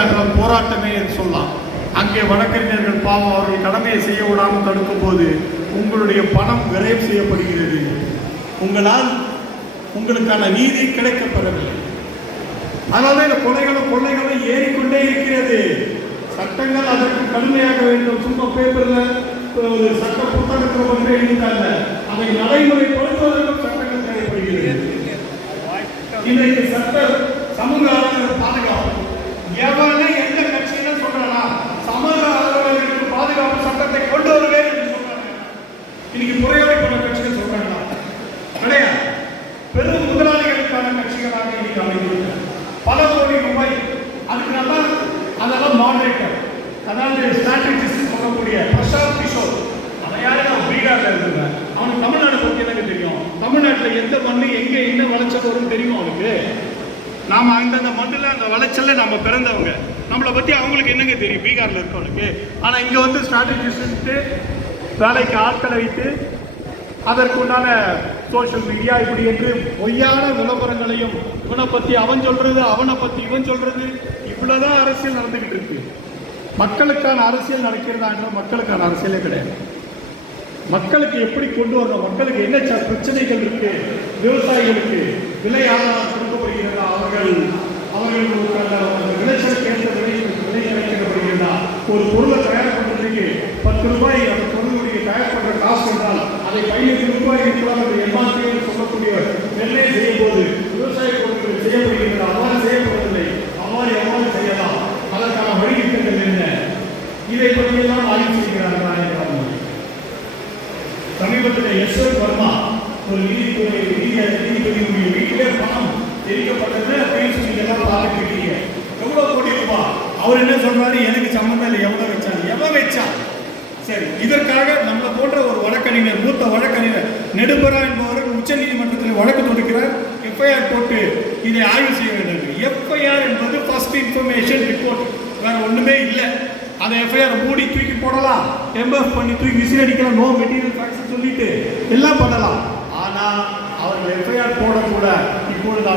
என்ற போராட்டமே என்று சொல்லலாம். அங்கே வழக்கறிஞர்கள் பாவம் அவர்கள் கடமையை செய்ய விடாமல் தடுக்கும் போது உங்களுடைய பணம் விரைவு செய்யப்படுகிறது. உங்களால் உங்களுக்கான நீதி கிடைக்கப்பெறவில்லை. அதனால இந்த கொலைகளும் கொள்ளைகளும் ஏறிக்கொண்டே இருக்கிறது. சட்டங்கள் அதற்கு கடுமையாக வேண்டும். சும்மா பேப்பர்ல ஒரு சட்ட புத்தகத்தில் ஒன்றே எழுதிட்டாங்க. அதை நடைமுறைப்படுத்துவதற்கும் சட்டங்கள் தேவைப்படுகிறது. இன்றைக்கு சட்ட சமூக எவனே எந்த கட்சியில சொல்றானா? சமூக ஆதரவாளர்களுக்கு பாதுகாப்பு சட்டத்தை கொண்டு வருவேன் என்று சொல்றாங்க. இன்னைக்கு முறையோட கொண்ட கட்சிகள் சொல்றாங்களா? கிடையாது பெரும் முதலாளிகளுக்கான கட்சிகளாக இன்னைக்கு அமைந்திருக்கிறது பல கோடி ரூபாய் அதுக்கு நல்லா அதெல்லாம் மாடரேட்டர் அதாவது ஸ்ட்ராட்டஜிஸ்ட் சொல்லக்கூடிய பிரசாத் கிஷோர். அவன் யாரும் நான் பீகார்ல இருந்தேன் அவனுக்கு தமிழ்நாடு பற்றி எனக்கு தெரியும். தமிழ்நாட்டில் எந்த மண்ணு எங்க என்ன வளர்ச்சி வரும்? நாம அந்தந்த மண்ணில் அந்த விளைச்சல்ல நம்ம பிறந்தவங்க. நம்மளை பற்றி அவங்களுக்கு என்னங்க தெரியும்? பீகாரில் இருக்கவனுக்கு. ஆனால் இங்கே வந்து ஸ்ட்ராட்டஜிஸ்ட்டு வேலைக்கு ஆட்களை வைத்து அதற்குண்டான சோஷியல் மீடியா இப்படி என்று பொய்யான விளம்பரங்களையும் இவனை பற்றி அவன் சொல்றது அவனை பற்றி இவன் சொல்றது இவ்வளோதான் அரசியல் நடந்துகிட்டு இருக்கு. மக்களுக்கான அரசியல் நடக்கிறதா என்றால் மக்களுக்கான அரசியலே கிடையாது. மக்களுக்கு எப்படி கொண்டு வரணும்? மக்களுக்கு என்ன ச- பிரச்சனைகள் இருக்கு? விவசாயிகளுக்கு விலை ஆதாரம் கொடுக்கப்படுகிறதா அவர்கள் அவர்களுக்கு அந்த விளைச்சலுக்கு ஏற்ற விலை விலை கிடைக்கப்படுகிறதா ஒரு பொருளை தயார் பண்றதுக்கு பத்து ரூபாய் அந்த பொருளுடைய தயார் பண்ற காசு என்றால் அதை பதினைந்து ரூபாய் இருக்கலாம் அந்த எம்ஆர்பி சொல்லக்கூடிய நிர்ணயம் செய்யும் போது விவசாய பொருட்கள் செய்யப்படுகிறது அவ்வாறு செய்யப்படவில்லை அவ்வாறு எவ்வாறு செய்யலாம் அதற்கான வழிதிட்டங்கள் என்ன இதை பற்றியெல்லாம் ஆய்வு செய்கிறார்கள் சமீபத்தில் எஸ் யஸ்வந்த் வர்மா ஒரு நீதித்துறை நீதி நீதிபதியுடைய வீட்டிலே பணம் தெரிவிக்கப்பட்டது அப்படின்னு சொல்லி எல்லாம் பார்த்துக்கிட்டீங்க எவ்வளவு கோடி ரூபாய் அவர் என்ன சொல்றாரு? எனக்கு சம்மந்தம் இல்லை. எவ்வளவு வச்சாங்க எவ்வளவு வச்சான் சரி இதற்காக நம்மளை போன்ற ஒரு வழக்கறிஞர் மூத்த வழக்கறிஞர் நெடுபரா என்பவர் உச்ச நீதிமன்றத்தில் வழக்கு தொடுக்கிறார். எஃப்ஐஆர் போட்டு இதை ஆய்வு செய்ய வேண்டும் எஃப்ஐஆர் என்பது ஃபர்ஸ்ட் இன்ஃபர்மேஷன் ரிப்போர்ட் வேற ஒண்ணுமே இல்லை. அதை எஃப்ஐஆர் மூடி தூக்கி போடலாம். எம்எஃப் பண்ணி தூக்கி விசில் அடிக்கலாம். நோ மெட்டீரியல் ஃபேக்ஸ் சொல்லிட்டு எல்லாம் பண்ணலாம். ஆனால் அவர்கள் எஃப்ஐஆர் போடக்கூட இப்பொழுது